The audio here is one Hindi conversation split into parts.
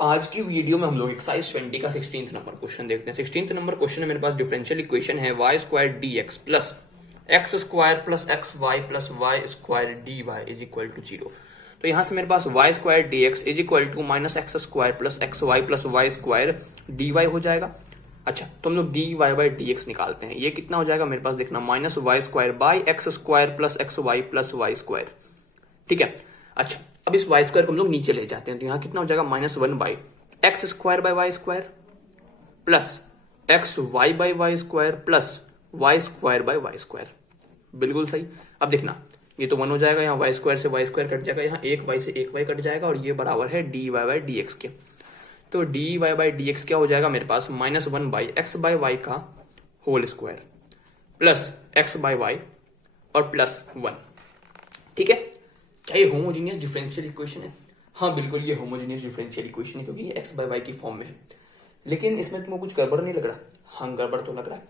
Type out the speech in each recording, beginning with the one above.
आज की वीडियो में हम लोग एक्सरसाइज 20 का 16th नंबर क्वेश्चन देखते हैं। 16th नंबर क्वेश्चन में मेरे पास डिफरेंशियल इक्वेशन है y square d x plus x square plus x y plus y square d y is equal to 0। तो यहां से मेरे पास y square d x is equal to minus x square plus x y plus y square d y हो जाएगा। अच्छा, तो हम लोग d Y by D x निकालते हैं। ये कितना हो जाएगा मेरे पास, देखना, minus y square by x square plus x y plus y square. ठीक है। अच्छा, अब इस वाई स्क्वायर को हम लोग नीचे ले जाते हैं, तो यहाँ कितना हो जाएगा, minus one by x square by y square plus x y by y square plus y square by y square. बिल्कुल सही। अब देखना, ये तो वन हो जाएगा, यहाँ वाई स्क्वायर से वाई स्क्वायर कट जाएगा, यहाँ एक वाई से एक वाई कट जाएगा और ये बराबर है D Y by D x के। तो D Y by D x क्या हो जाएगा मेरे पास, minus one by x by Y का whole square plus x by Y और प्लस वन। ठीक है। क्या ये होमोजीनियस डिफरेंशियल इक्वेशन है? हाँ बिल्कुल, ये होमोजीनियस डिफरेंशियल इक्वेशन है, क्योंकि ये एक्स बाई वाई की फॉर्म में है। लेकिन इसमें तुमको कुछ गड़बड़ नहीं लग रहा? हाँ गड़बड़ तो लग रहा है।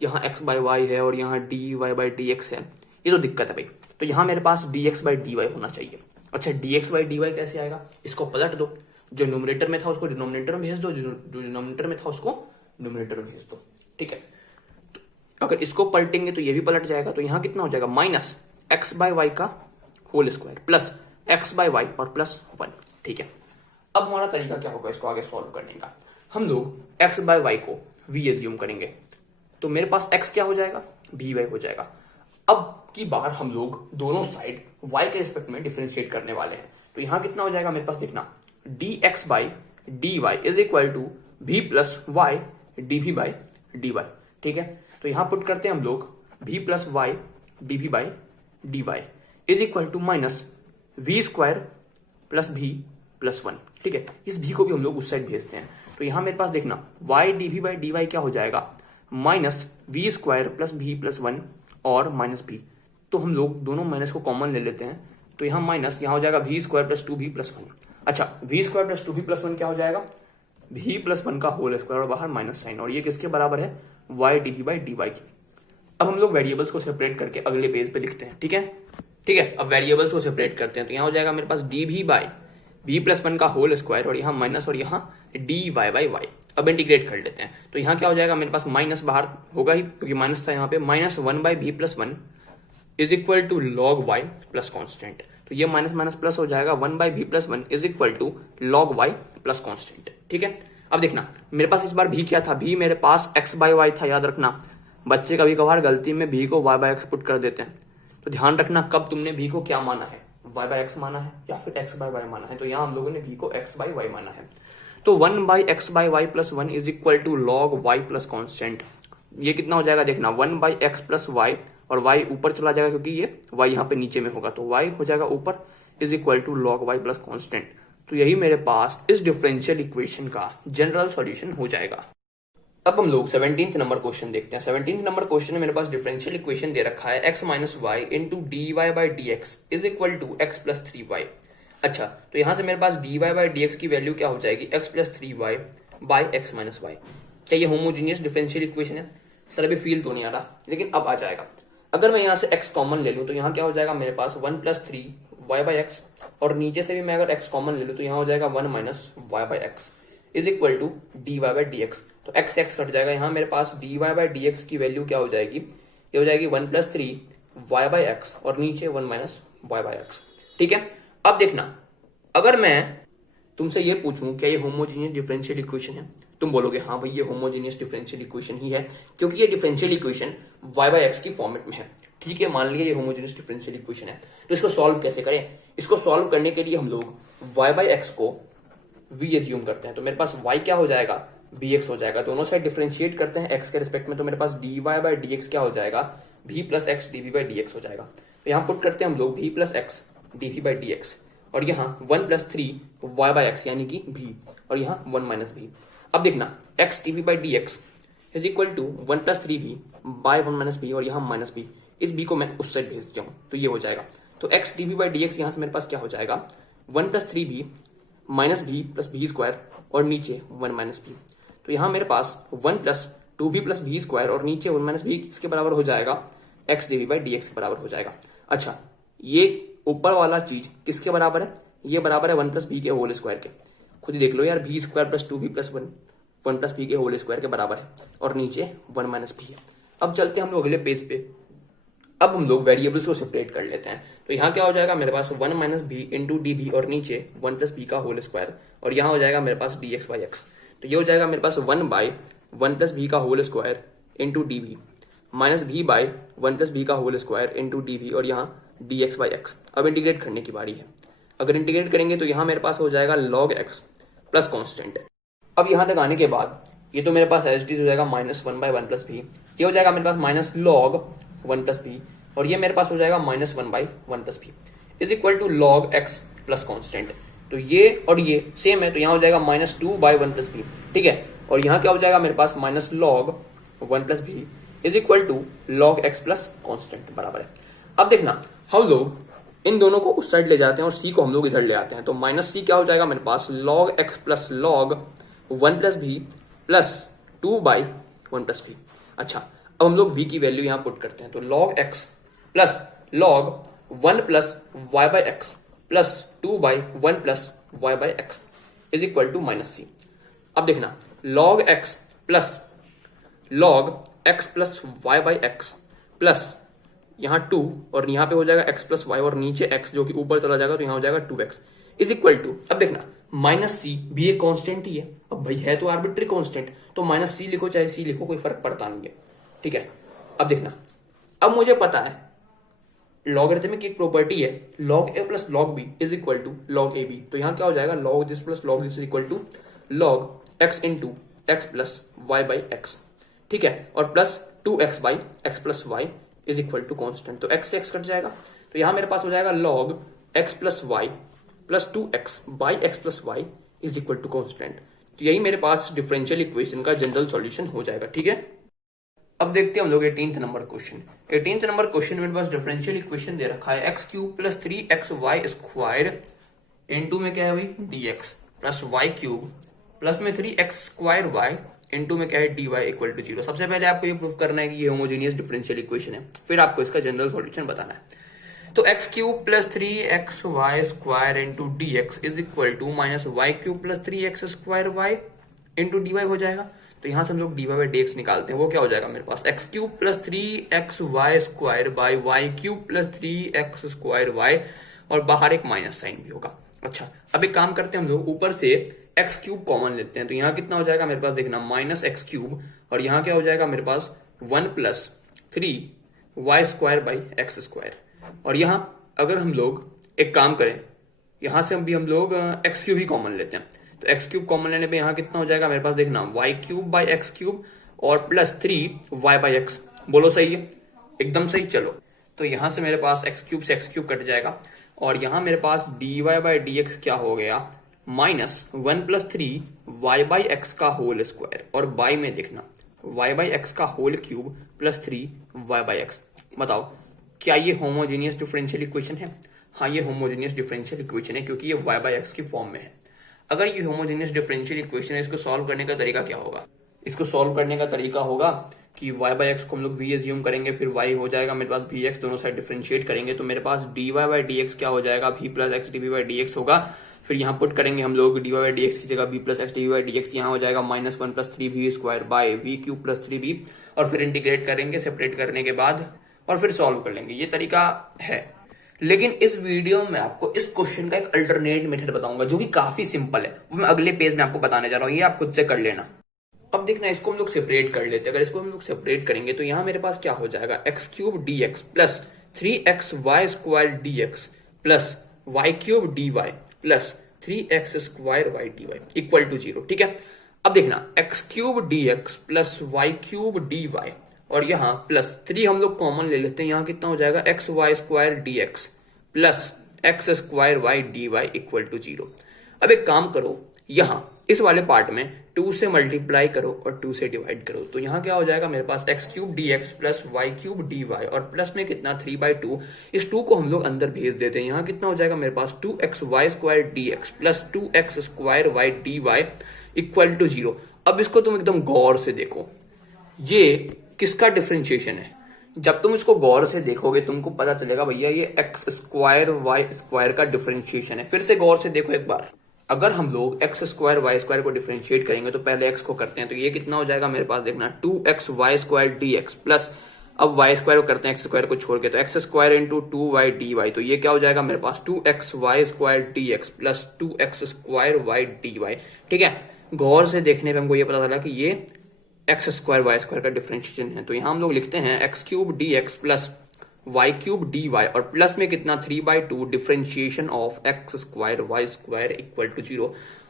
यहाँ एक्स बाई वाई है और यहाँ D Y by D X है, ये तो दिक्कत है भाई। तो यहाँ मेरे पास D x by D Y होना चाहिए। अच्छा, D x by D Y कैसे आएगा? इसको पलट दो, जो न्यूमरेटर में था उसको डिनोमिनेटर में भेज दो, जो डिनोमिनेटर में था उसको न्यूमरेटर में भेज दो। ठीक है। तो अगर इसको पलटेंगे तो ये भी पलट जाएगा, तो यहाँ कितना हो जाएगा, माइनस एक्स बाई वाई का whole square plus x by Y और प्लस वन। ठीक है। अब हमारा तरीका क्या होगा इसको आगे सॉल्व करने का, हम लोग एक्स बाई वाई को वी एज्यूम करेंगे, तो मेरे पास एक्स क्या हो जाएगा, वी वाई हो जाएगा। अब की बार हम लोग दोनों साइड वाई के रिस्पेक्ट में डिफरेंशिएट करने वाले हैं, तो यहां कितना हो जाएगा मेरे पास, देखना, d x by D y is equal to v plus y d we by D y. ठीक है। तो यहां पुट करते हैं हम लोग v plus y d we by D y is equal to minus v square plus v plus one. ठीक है। इस भी को भी हम लोग उस साइड भेजते हैं, तो यहां मेरे पास देखना, y d we by D y क्या हो जाएगा, minus v square plus v plus one और माइनस भी। तो हम लोग दोनों माइनस को कॉमन ले लेते हैं, तो यहाँ माइनस, यहाँ हो जाएगा v square plus two v plus one. अच्छा, v square plus two v plus one क्या हो जाएगा, भी प्लस वन का होल स्क्वायर और बाहर माइनस साइन, और ये किसके बराबर है, y d we by D y की। अब हम लोग वेरिएबल्स को सेपरेट करके अगले पेज पे लिखते हैं। ठीक है। ठीक है। अब वेरिएबल्स को सेपरेट करते हैं, तो यहाँ हो जाएगा मेरे पास डी भी बाई बी प्लस वन का होल स्क्वायर और यहाँ माइनस और यहाँ डी वाई बाई वाई। अब इंटीग्रेट कर लेते हैं, तो यहाँ क्या हो जाएगा मेरे पास, माइनस बाहर होगा ही क्योंकि माइनस था यहाँ पे, minus one by v plus one is equal to log y plus constant. तो ये माइनस माइनस प्लस हो जाएगा, one by v plus one is equal to log y plus constant. ठीक है। अब देखना, मेरे पास इस बार भी क्या था, भी मेरे पास एक्स बाई वाई था। याद रखना, बच्चे कभी कभार गलती में भी को वाई बाई एक्स पुट कर देते हैं, तो ध्यान रखना कब तुमने भी को क्या माना है, वाई बाई एक्स माना है या फिर एक्स बाई वाई माना है। तो यहाँ हम लोगों ने भी को एक्स बाई वाई माना है, तो one by x by y plus one is equal to log y plus constant. ये कितना हो जाएगा, देखना, one by x plus y और वाई ऊपर चला जाएगा क्योंकि ये वाई यहाँ पे नीचे में होगा, तो वाई हो जाएगा ऊपर is equal to log y plus constant. तो यही मेरे पास इस डिफरेंशियल इक्वेशन का जनरल सॉल्यूशन हो जाएगा। अब हम लोग 17th नंबर क्वेश्चन देखते हैं। 17th नंबर क्वेश्चन में मेरे पास डिफरेंशियल इक्वेशन दे रखा है X minus Y into D Y by D x is equal to X plus three Y. अच्छा, तो यहां से मेरे पास D Y by D X की वैल्यू क्या हो जाएगी, X plus three Y by X minus Y. क्या ये होमोजीनियस डिफरेंशियल इक्वेशन है? सर अभी फील तो नहीं आ रहा, लेकिन अब आ जाएगा। अगर मैं यहाँ से एक्स कॉमन ले लूँ तो यहाँ क्या हो जाएगा मेरे पास, one plus three Y by X, और नीचे से भी मैं अगर एक्स कॉमन ले लूँ तो यहाँ हो जाएगा one minus Y by X is equal to D Y by D X. तो एक्स एक्स कट जाएगा, यहाँ मेरे पास D Y by D X की वैल्यू क्या हो जाएगी, ये हो जाएगी one plus three Y by X और नीचे one minus Y by x. ठीक है। अब देखना, अगर मैं तुमसे ये पूछूं क्या ये होमोजीनियस डिफरेंशियल इक्वेशन है, तुम बोलोगे हाँ भाई ये होमोजीनियस डिफरेंशियल इक्वेशन ही है, क्योंकि ये differential equation y by x की फॉर्मेट में है। ठीक है, मान लिया ये होमोजीनियस डिफरेंशियल इक्वेशन है, तो इसको सॉल्व कैसे करें? इसको सॉल्व करने के लिए हम लोग वाई बाई एक्स को वी एज्यूम करते हैं, तो मेरे पास y क्या हो जाएगा, बी एक्स हो जाएगा। दोनों साइड डिफरेंशिएट करते हैं x के रिस्पेक्ट में, तो मेरे पास D Y by D x क्या हो जाएगा, v plus x D we by D X हो जाएगा। तो यहाँ पुट करते हैं हम लोग v plus x D we by D x और यहाँ one plus three Y by x यानी कि v और यहाँ वन माइनस v। अब देखना, x d we by D x is equal to one plus three v by one minus v और यहाँ माइनस v। इस b को मैं उस साइड भेज दिया हूँ, तो ये हो जाएगा। तो x d we by D x यहाँ से मेरे पास क्या हो जाएगा, one plus three v minus v plus v square और नीचे वन माइनस भी। तो यहाँ मेरे पास one plus two v plus v square और नीचे वन माइनस भी इसके बराबर हो जाएगा, x D we by D x के बराबर हो जाएगा। अच्छा, ये ऊपर वाला चीज किसके बराबर है, ये बराबर है वन प्लस बी के होल स्क्वायर के। खुद ही देख लो यार, b square plus 2b plus 1 plus b के होल स्क्वायर के बराबर है, और नीचे 1 माइनस बी है। अब चलते हैं हम लोग अगले पेज पे। अब हम लोग वेरिएबल्स को सेपरेट कर लेते हैं। तो यहाँ क्या हो जाएगा मेरे पास 1 minus B into D B, और नीचे 1 प्लस बी का होल स्क्वायर, और यहाँ हो जाएगा मेरे पास डी एक्स बाई एक्स। तो ये हो जाएगा मेरे पास 1 बाई 1 प्लस बी का whole square into D B, minus B by 1 plus B का whole square into D B, और यहाँ डी एक्स बाई एक्स। अब इंटीग्रेट करने की बारी है। अगर इंटीग्रेट करेंगे तो यहाँ मेरे पास हो जाएगा लॉग एक्स प्लस कॉन्स्टेंट। अब यहाँ तक आने के बाद ये तो मेरे पास एच डी हो जाएगा माइनस 1 बाई 1 प्लस बी, ये हो जाएगा मेरे पास माइनस लॉग 1 प्लस बी, और ये मेरे पास हो जाएगा minus 1 by 1 plus B is equal to log x plus constant. तो ये और ये सेम है, तो यहाँ हो जाएगा माइनस 2 बाई 1 प्लस बी, ठीक है। और यहाँ क्या हो जाएगा मेरे पास minus log 1 plus B is equal to log x plus constant बराबर है। अब देखना, हम लोग इन दोनों को उस साइड ले जाते हैं और सी को हम लोग इधर ले आते हैं। तो माइनस सी क्या हो जाएगा मेरे पास log x plus log 1 plus B plus 2 by 1 plus B. अच्छा, अब हम लोग v की वैल्यू यहाँ पुट करते हैं। तो log x plus log 1 plus Y by x plus 2 by 1 plus Y by X is equal to minus C. अब देखना, log x plus log x plus Y by x plus यहाँ 2, और यहाँ पे हो जाएगा x प्लस वाई, और नीचे x जो कि ऊपर चला जाएगा, तो यहाँ हो जाएगा 2x इज इक्वल टू, अब देखना माइनस सी भी एक कांस्टेंट ही है। अब भाई है तो आर्बिट्री कांस्टेंट, तो माइनस सी लिखो चाहे सी लिखो, कोई फर्क पड़ता नहीं है, ठीक है। अब देखना, अब मुझे पता है लॉगरिथमिक की एक प्रॉपर्टी है log a plus log b is equal to log a b. तो यहाँ क्या हो जाएगा log this plus log this is equal to log x into x plus Y by x, ठीक है, और plus 2x by x plus y is equal to constant. तो x से x कट जाएगा, तो यहां मेरे पास हो जाएगा log x plus y plus 2x by x plus y is equal to constant. तो यही मेरे पास डिफरेंशियल इक्वेशन का जनरल सॉल्यूशन हो जाएगा, ठीक है। अब देखते हैं हम लोग 18th number question. 18th number question मेरे पास डिफरेंशियल इक्वेशन दे रखा है x cube plus 3xy square into में क्या है भाई dx plus Y cube plus में 3x स्क्वायर वाई इनटू में क्या है dy इक्वल टू 0। सबसे पहले आपको ये प्रूफ करना है कि ये होमोजेनियस डिफरेंशियल इक्वेशन है, फिर आपको इसका जनरल सॉल्यूशन बताना है। तो x cube plus 3xy square into dx is equal to minus y cube plus 3x square y into dy हो जाएगा। तो यहां से हम लोग dy बाई dx निकालते हैं, वो क्या हो जाएगा मेरे पास x cube plus 3xy square by y cube plus 3x square y, और बाहर एक माइनस साइन भी होगा। अच्छा, अब एक काम करते हैं हम लोग, ऊपर से एक्स क्यूब कॉमन लेते हैं। तो यहाँ कितना हो जाएगा मेरे पास, देखना माइनस एक्स क्यूब, और यहाँ क्या हो जाएगा मेरे पास 1 plus 3y square by x square. और यहाँ अगर हम लोग एक काम करें, यहाँ से भी हम लोग एक्स क्यूब ही कॉमन लेते हैं। तो एक्स क्यूब कॉमन लेने पे यहाँ कितना हो जाएगा मेरे पास, देखना y cube by x cube और प्लस 3y बाई एक्स। बोलो सही है, एकदम सही। चलो, तो यहाँ से मेरे पास एक्स क्यूब से एक्स क्यूब कट जाएगा, और यहाँ मेरे पास dy बाई डी एक्स क्या हो गया minus 1 plus 3y by x का होल स्क्वायर, और बाई में देखना y बाई एक्स का whole cube plus 3y by x. बताओ क्या ये होमोजेनियस डिफरेंशियल इक्वेशन है? हाँ, ये होमोजेनियस डिफरेंशियल इक्वेशन है, क्योंकि ये y बाई एक्स की फॉर्म में है। अगर ये होमोजेनियस डिफरेंशियल इक्वेशन है, इसको सॉल्व करने का तरीका क्या होगा? इसको सॉल्व करने का तरीका होगा कि y बाई एक्स को हम लोग v एज्यूम करेंगे, फिर y हो जाएगा मेरे पास vx, दोनों साइड डिफरेंशिएट करेंगे, तो मेरे पास dy बाई dx क्या हो जाएगा, v plus x D by dx होगा। फिर यहाँ पुट करेंगे हम लोग dy बाई dx की जगह v plus x D by dx, यहाँ हो जाएगा minus 1 plus 3v square by v cube plus 3v, और फिर इंटीग्रेट करेंगे सेपरेट करने के बाद, और फिर सॉल्व कर लेंगे। ये तरीका है, लेकिन इस वीडियो में आपको इस क्वेश्चन का एक अल्टरनेट मेथड बताऊंगा जो कि काफी सिंपल है, वो मैं अगले पेज में आपको बताने जा रहा हूँ, ये आप खुद से कर लेना। अब देखना, इसको हम लोग सेपरेट कर लेते हैं। अगर इसको हम लोग सेपरेट करेंगे तो यहाँ मेरे पास क्या हो जाएगा, x cube D x plus 3xy square d x plus Y cube D y plus 3x square y d y equal to 0, ठीक है। अब देखना, x cube D x plus Y cube D Y, और यहाँ प्लस 3 हम लोग कॉमन ले लेते हैं, यहाँ कितना हो जाएगा x y square d x plus x square y d y equal to 0। अब एक काम करो, यहाँ इस वाले पार्ट में 2 से मल्टीप्लाई करो और 2 से डिवाइड करो, तो यहाँ क्या हो जाएगा मेरे पास x cube D x plus Y cube D Y, और प्लस में कितना 3/2, इस 2 को हम लोग अंदर भेज देते हैं। यहाँ कितना हो जाएगा मेरे पास 2xy square d x plus 2x square y d y equal to 0। अब इसको तुम एकदम गौर से देखो, ये किसका डिफरेंशिएशन है? जब तुम इसको गौर से देखोगे तुमको पता चलेगा भैया ये एक्स स्क्वायर वाई स्क्वायर का डिफरेंशिएशन है। फिर से गौर से देखो एक बार, अगर हम लोग एक्स स्क्वायर वाई स्क्वायर को डिफरेंशिएट करेंगे तो पहले एक्स को करते हैं, तो ये कितना हो जाएगा मेरे पास, देखना 2x y² dx प्लस, अब वाई स्क्वायर को करते हैं एक्स स्क्वायर को छोड़ के, तो x square into 2y dy, तो ये क्या हो जाएगा मेरे पास 2xy² dx plus 2x² dy। ठीक है, गौर से देखने पे हमको ये पता चला कि ये एक्स स्क्वायर वाई स्क्वायर का डिफरेंशिएशन है, तो यहां हम लोग लिखते हैं x³ dx plus y³ dy और प्लस में कितना 3/2 differentiation of x square y square equal to 0।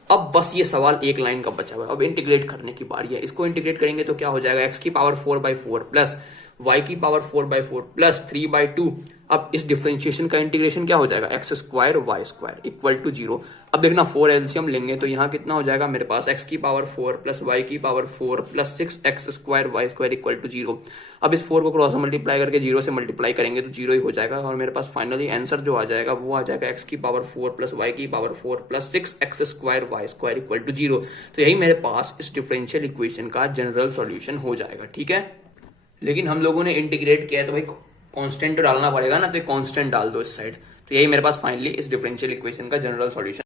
अब बस ये सवाल एक लाइन का बचा हुआ है, अब इंटीग्रेट करने की बारी है। इसको इंटीग्रेट करेंगे तो क्या हो जाएगा, x की पावर 4/4 प्लस y की पावर 4/4 प्लस 3/2। अब इस डिफरेंशिएशन का इंटीग्रेशन क्या हो जाएगा, x square y square equal to 0। अब देखना 4 एलसीएम लेंगे तो यहाँ कितना हो जाएगा मेरे पास, x की पावर 4 प्लस y की power 4 plus 6x square y square equal to 0। अब इस 4 को क्रॉस मल्टीप्लाई करके 0 से मल्टीप्लाई करेंगे तो 0 ही हो जाएगा और मेरे पास फाइनली आंसर जो आ जाएगा वो आ जाएगा x की पावर 4 प्लस y की power 4 plus 6x square y square equal to 0। तो यही मेरे पास इस डिफरेंशियल इक्वेशन का जनरल सॉल्यूशन हो जाएगा। ठीक है, लेकिन हम लोगों ने इंटीग्रेट किया है तो भाई कांस्टेंट तो डालना पड़ेगा ना, तो एक कांस्टेंट डाल दो इस साइड, तो यही मेरे पास फाइनली इस डिफरेंशियल इक्वेशन का जनरल सॉल्यूशन।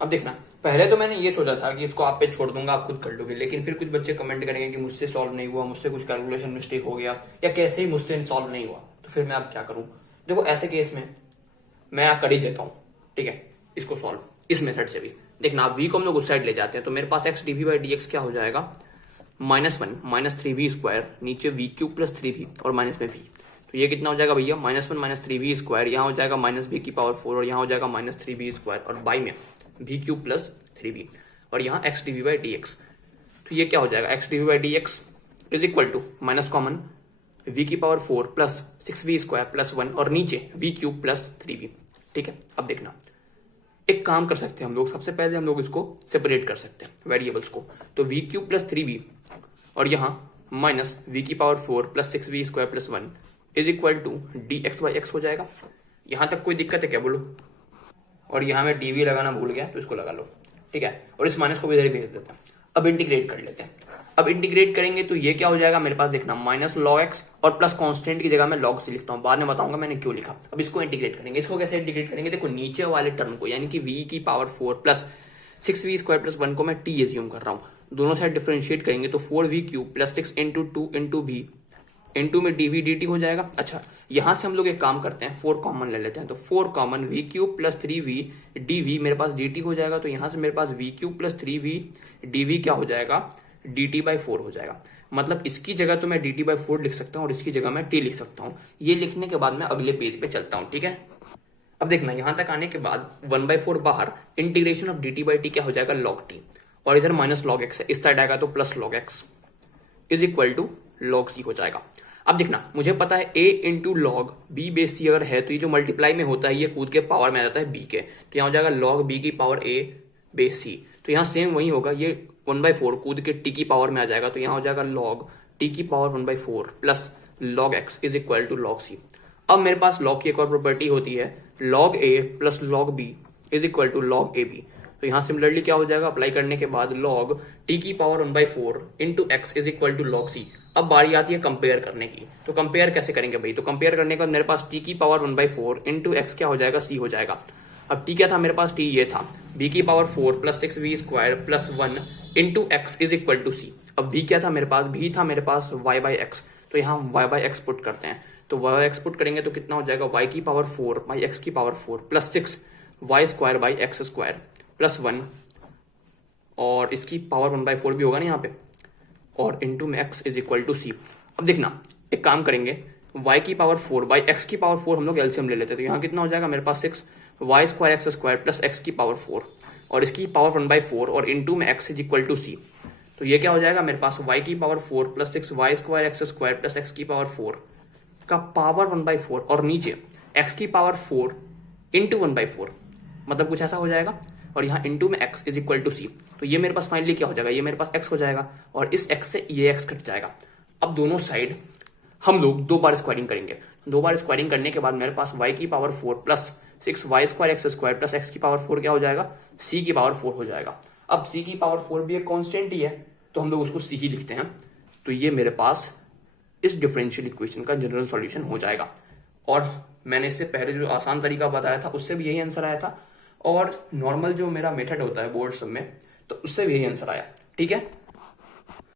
अब देखना, पहले तो मैंने ये सोचा था कि इसको आप पे छोड़ दूंगा, आप खुद कर लोगे, लेकिन फिर कुछ बच्चे कमेंट करेंगे कि मुझसे सॉल्व नहीं हुआ, मुझसे कुछ कैलकुलेशन मिस्टेक हो गया या कैसे ही मुझसे सॉल्व नहीं हुआ, तो फिर मैं अब क्या करूं। देखो ऐसे केस में मैं आप कर ही देता हूं, ठीक है, इसको सॉल्व इस मेथड से भी। देखना आप v को हम लोग उस साइड ले जाते हैं तो मेरे पास x dv/dx क्या हो जाएगा, -1 -3v स्क्वायर, नीचे v³ प्लस 3v और माइनस में v, तो ये कितना हो जाएगा भैया, -1 -3v स्क्वायर, यहाँ हो जाएगा -v की पावर 4 और यहाँ हो जाएगा -3v स्क्वायर और बाई में v³ प्लस 3v और यहाँ x dv/dx, तो ये क्या हो जाएगा, x dv/dx is equal to minus common v की power 4 plus 6v square plus 1 और नीचे v³ प्लस 3v। ठीक है, अब देखना एक काम कर सकते हैं हम लोग, सबसे पहले हम लोग इसको सेपरेट कर सकते हैं वेरिएबल्स को, तो v³ प्लस 3v और यहाँ माइनस v की power 4 plus 6v square plus 1 is equal to dx/x हो जाएगा। यहां तक कोई दिक्कत है क्या, बोलो। और यहाँ मैं dv लगाना भूल गया तो इसको लगा लो, ठीक है, और इस माइनस को भी इधर ही भेज देता हूं। अब इंटीग्रेट कर लेते हैं, अब इंटीग्रेट करेंगे तो ये क्या हो जाएगा मेरे पास, देखना माइनस log x और प्लस कांस्टेंट की जगह मैं log से लिखता हूँ, बाद में बताऊंगा मैंने क्यों लिखा। अब इसको इंटीग्रेट करेंगे, इसको कैसे इंटीग्रेट करेंगे, देखो नीचे वाले टर्म को यानी कि v की power 4 plus 6v square plus 1 को मैं t एज्यूम कर रहा हूँ, दोनों साइड डिफरेंशिएट करेंगे तो 4v³ plus 6 into 2 into v into में dv dt हो जाएगा। अच्छा, यहां से हम लोग एक काम करते हैं, 4 कॉमन ले लेते हैं, तो 4 common v³ plus 3v dv मेरे पास dt हो जाएगा, तो यहां से मेरे पास v³ प्लस 3v dv क्या हो जाएगा, dt/4 हो जाएगा। मतलब इसकी जगह तो मैं dt/4 लिख सकता हूँ और इसकी जगह मैं t लिख सकता हूँ। ये लिखने के बाद मैं अगले पेज पे चलता हूँ, ठीक है। अब देखना यहां तक आने के बाद 1/4 बाहर, इंटीग्रेशन ऑफ dt/t क्या हो जाएगा, log t, और इधर माइनस log x है, इस साइड आएगा तो plus log x is equal to log c हो जाएगा। अब देखना मुझे पता है a into log b base c अगर है तो ये जो मल्टीप्लाई में होता है ये कूद के पावर में आ जाता है b के, तो यहाँ हो जाएगा log b की पावर a बेस c, तो यहाँ सेम वही होगा, ये 1/4 कूद के t की पावर में आ जाएगा, तो यहाँ हो जाएगा log t की power 1/4 plus log x is equal to log c। अब मेरे पास log की एक और प्रॉपर्टी होती है, log a plus log b is equal to log ab, तो यहाँ सिमिलरली क्या हो जाएगा, अप्लाई करने के बाद log t की power 1/4 into x is equal to log c। अब बारी आती है कंपेयर करने की, तो कंपेयर कैसे करेंगे भाई, तो कंपेयर करने के बाद मेरे पास t की पावर 1/4 इंटू x क्या हो जाएगा, c हो जाएगा। अब t क्या था मेरे पास, t ये था b की power 4 plus 6v square plus 1 into x is equal to c। अब v क्या था मेरे पास, v था मेरे पास y/x, तो यहाँ y/x पुट करते हैं, तो y/x पुट करेंगे तो कितना हो जाएगा, y की पावर 4 बाई x की power 4 plus 6 y square by x square plus 1 और इसकी पावर 1/4 भी होगा ना यहाँ पे, और इंटू में x is equal to c। अब देखना एक काम करेंगे, y की पावर 4 बाई x की पावर 4 हम लोग एलसीएम ले लेते हैं, तो यहाँ कितना हो जाएगा मेरे पास 6 y square x square plus x की पावर 4 और इसकी पावर 1/4 और इंटू में x is equal to c, तो ये क्या हो जाएगा मेरे पास, y की power 4 plus 6 y square x square plus x की पावर 4 का पावर 1/4 और नीचे x की पावर 4 इंटू 1/4, मतलब कुछ ऐसा हो जाएगा, और यहाँ इंटू में x is equal to c, तो ये मेरे पास फाइनली क्या हो जाएगा, ये मेरे पास x हो जाएगा और इस x से ये x कट जाएगा। अब दोनों साइड हम लोग 2 बार स्क्वायरिंग करेंगे, 2 बार स्क्वायरिंग करने के बाद मेरे पास y की power 4 plus 6 y square x square plus x की पावर 4 क्या हो जाएगा, c की पावर 4 हो जाएगा। अब c की पावर 4 भी एक कांस्टेंट ही है, तो हम लोग उसको c ही लिखते हैं, तो ये मेरे पास इस डिफरेंशियल इक्वेशन का जनरल सॉल्यूशन हो जाएगा। और मैंने इससे पहले जो आसान तरीका बताया था उससे भी यही आंसर आया था, और नॉर्मल जो मेरा मेथड होता है बोर्ड सब में, तो उससे भी यही आंसर आया। ठीक है,